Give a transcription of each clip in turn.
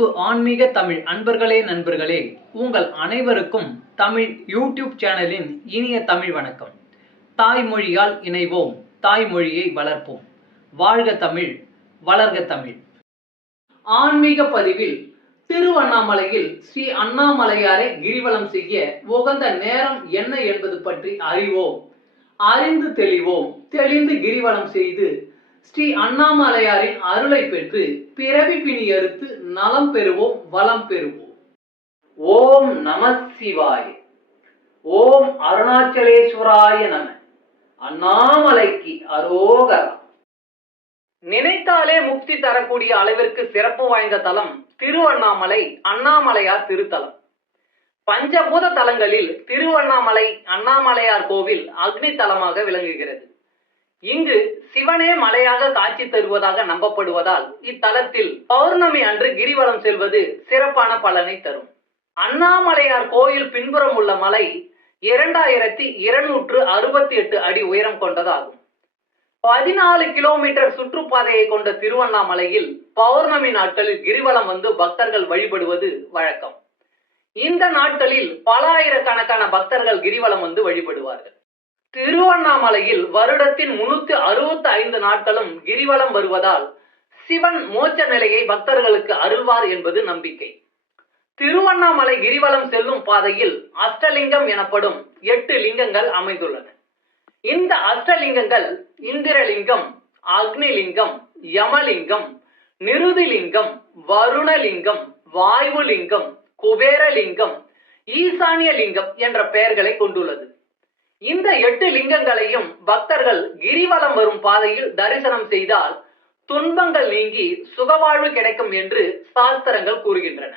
அன்பு ஆன்மீக தமிழ் அன்பர்களே நண்பர்களே உங்கள் அனைவருக்கும் தமிழ் யூடியூப் சேனலின் இனிய தமிழ் வணக்கம். தாய்மொழியால் இணைவோம் தாய்மொழியை வளர்ப்போம். வாழ்க தமிழ் வளர்க தமிழ். ஆன்மீக பதிவில் திருவண்ணாமலையில் ஸ்ரீ அண்ணாமலையாரை கிரிவலம் செய்ய உகந்த நேரம் என்ன என்பது பற்றி அறிவோம். அறிந்து தெளிவோம். தெளிந்து கிரிவலம் செய்து ஸ்ரீ அண்ணாமலையாரின் அருளை பெற்று பிறவி பிணி அறுத்து நலம் பெறுவோம் வளம் பெறுவோம். ஓம் நம சிவாய. ஓம் அருணாச்சலேஸ்வராய நம. அண்ணாமலைக்கு அரோகரா. நினைத்தாலே முக்தி தரக்கூடிய அளவிற்கு சிறப்பு வாய்ந்த தலம் திருவண்ணாமலை அண்ணாமலையார் திருத்தலம். பஞ்சபூத தலங்களில் திருவண்ணாமலை அண்ணாமலையார் கோவில் அக்னி தலமாக விளங்குகிறது. இங்கு சிவனே மலையாக காட்சி தருவதாக நம்பப்படுவதால் இத்தலத்தில் பௌர்ணமி அன்று கிரிவலம் செல்வது சிறப்பான பலனை தரும். அண்ணாமலையார் கோயில் பின்புறம் உள்ள மலை இரண்டாயிரத்தி இருநூற்று அறுபத்தி எட்டு அடி உயரம் கொண்டதாகும். பதினாலு கிலோமீட்டர் சுற்றுப்பாதையை கொண்ட திருவண்ணாமலையில் பௌர்ணமி நாட்களில் கிரிவலம் வந்து பக்தர்கள் வழிபடுவது வழக்கம். இந்த நாட்களில் பல ஆயிரக்கணக்கான பக்தர்கள் கிரிவலம் வந்து வழிபடுவார்கள். திருவண்ணாமலையில் வருடத்தின் முன்னூத்தி அறுபத்தி ஐந்து நாட்களும் கிரிவலம் வருவதால் சிவன் மோட்ச நிலையை பக்தர்களுக்கு அருள்வார் என்பது நம்பிக்கை. திருவண்ணாமலை கிரிவலம் செல்லும் பாதையில் அஷ்டலிங்கம் எனப்படும் எட்டு லிங்கங்கள் அமைந்துள்ளன. இந்த அஷ்டலிங்கங்கள் இந்திரலிங்கம் அக்னிலிங்கம் யமலிங்கம் நிருதிலிங்கம் வருணலிங்கம் வாயுலிங்கம் குபேரலிங்கம் ஈசானிய லிங்கம் என்ற பெயர்களை கொண்டுள்ளது. இந்த எட்டு லிங்கங்களையும் பக்தர்கள் கிரிவலம் வரும் பாதையில் தரிசனம் செய்தால் துன்பங்கள் நீங்கி சுகவாழ்வு கிடைக்கும் என்று சாஸ்திரங்கள் கூறுகின்றன.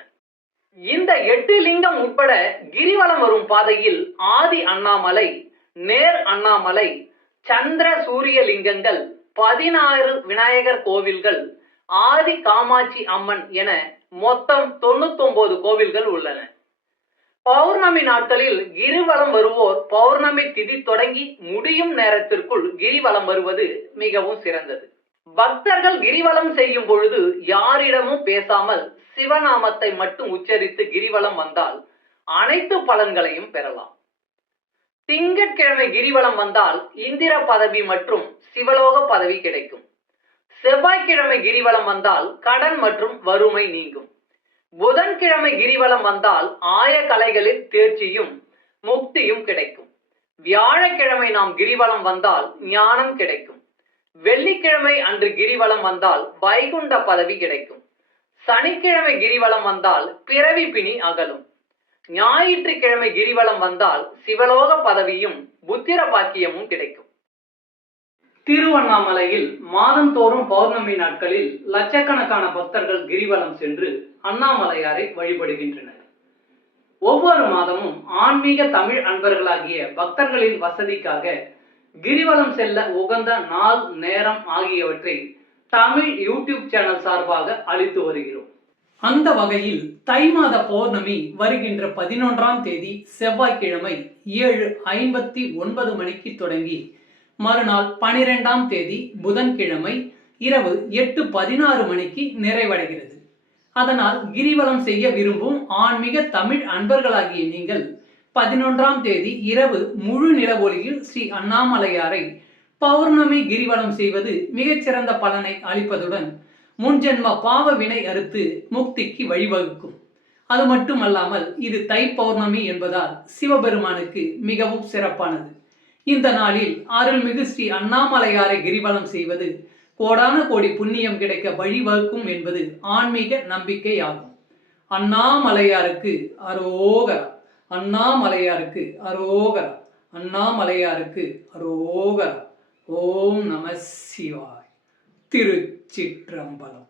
இந்த எட்டு லிங்கம் உட்பட கிரிவலம் வரும் பாதையில் ஆதி அண்ணாமலை நேர் அண்ணாமலை சந்திர சூரிய லிங்கங்கள் பதினாறு விநாயகர் கோவில்கள் ஆதி காமாட்சி அம்மன் என மொத்தம் தொண்ணூத்தி கோவில்கள் உள்ளன. பௌர்ணமி நாட்களில் கிரிவலம் வருவோர் பௌர்ணமி திதி தொடங்கி முடியும் நேரத்திற்குள் கிரிவலம் வருவது மிகவும் சிறந்தது. பக்தர்கள் கிரிவலம் செய்யும் பொழுது யாரிடமும் பேசாமல் சிவநாமத்தை மட்டும் உச்சரித்து கிரிவலம் வந்தால் அனைத்து பலன்களையும் பெறலாம். திங்கட்கிழமை கிரிவலம் வந்தால் இந்திர பதவி மற்றும் சிவலோக பதவி கிடைக்கும். செவ்வாய்க்கிழமை கிரிவலம் வந்தால் கடன் மற்றும் வறுமை நீங்கும். புதன்கிழமை கிரிவலம் வந்தால் ஆய கலைகளில் தேர்ச்சியும் முக்தியும் கிடைக்கும். வியாழக்கிழமை நாம் கிரிவலம் வந்தால் ஞானம் கிடைக்கும். வெள்ளிக்கிழமை அன்று கிரிவலம் வந்தால் வைகுண்ட பதவி கிடைக்கும். சனிக்கிழமை கிரிவலம் வந்தால் பிறவி பிணி அகலும். ஞாயிற்றுக்கிழமை கிரிவலம் வந்தால் சிவலோக பதவியும் புத்திர பாக்கியமும் கிடைக்கும். திருவண்ணாமலையில் மாதந்தோறும் பௌர்ணமி நாட்களில் லட்சக்கணக்கான பக்தர்கள் கிரிவலம் சென்று அண்ணாமலையாரை வழிபடுகின்றனர். ஒவ்வொரு மாதமும் ஆன்மீக தமிழ் அன்பர்களாகிய பக்தர்களின் வசதிக்காக கிரிவலம் செல்ல உகந்த நாள் நேரம் ஆகியவற்றை தமிழ் யூடியூப் சேனல் சார்பாக அளித்து வருகிறோம். அந்த வகையில் தை மாத பௌர்ணமி வருகின்ற பதினொன்றாம் தேதி செவ்வாய்க்கிழமை ஏழு ஐம்பத்தி ஒன்பது மணிக்கு தொடங்கி மறுநாள் பனிரெண்டாம் தேதி புதன்கிழமை இரவு எட்டு பதினாறு மணிக்கு நிறைவடைகிறது. அதனால் கிரிவலம் செய்ய விரும்பும் ஆன்மீக தமிழ் அன்பர்களாகிய நீங்கள் பதினொன்றாம் தேதி இரவு முழு நிலவொலியில் ஸ்ரீ அண்ணாமலையாரை பௌர்ணமி கிரிவலம் செய்வது மிகச்சிறந்த பலனை அளிப்பதுடன் முன்ஜென்ம பாவ வினை அறுத்து முக்திக்கு வழிவகுக்கும். அது மட்டுமல்லாமல் இது தை பௌர்ணமி என்பதால் சிவபெருமானுக்கு மிகவும் சிறப்பானது. இந்த நாளில் அருள்மிகு ஸ்ரீ அண்ணாமலையாரை கிரிவலம் செய்வது கோடான கோடி புண்ணியம் கிடைக்க வழிவகுக்கும் என்பது ஆன்மீக நம்பிக்கையாகும். அண்ணாமலையாருக்கு அரோகரா அண்ணாமலையாருக்கு அரோகரா அண்ணாமலையாருக்கு அரோகரா. ஓம் நம சிவாய். திருச்சிற்றம்பலம்.